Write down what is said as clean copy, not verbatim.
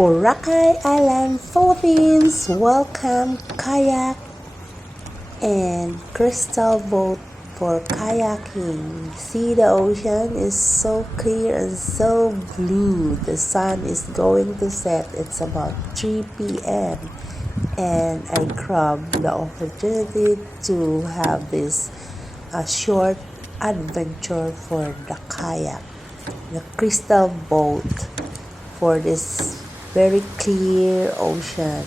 Boracay Island, Philippines. Welcome kayak and crystal boat for kayaking. See, the ocean is so clear and so blue. The sun is going to set. It's about 3 p.m. and I grabbed the opportunity to have this short adventure for the kayak, the crystal boat, for this very clear ocean.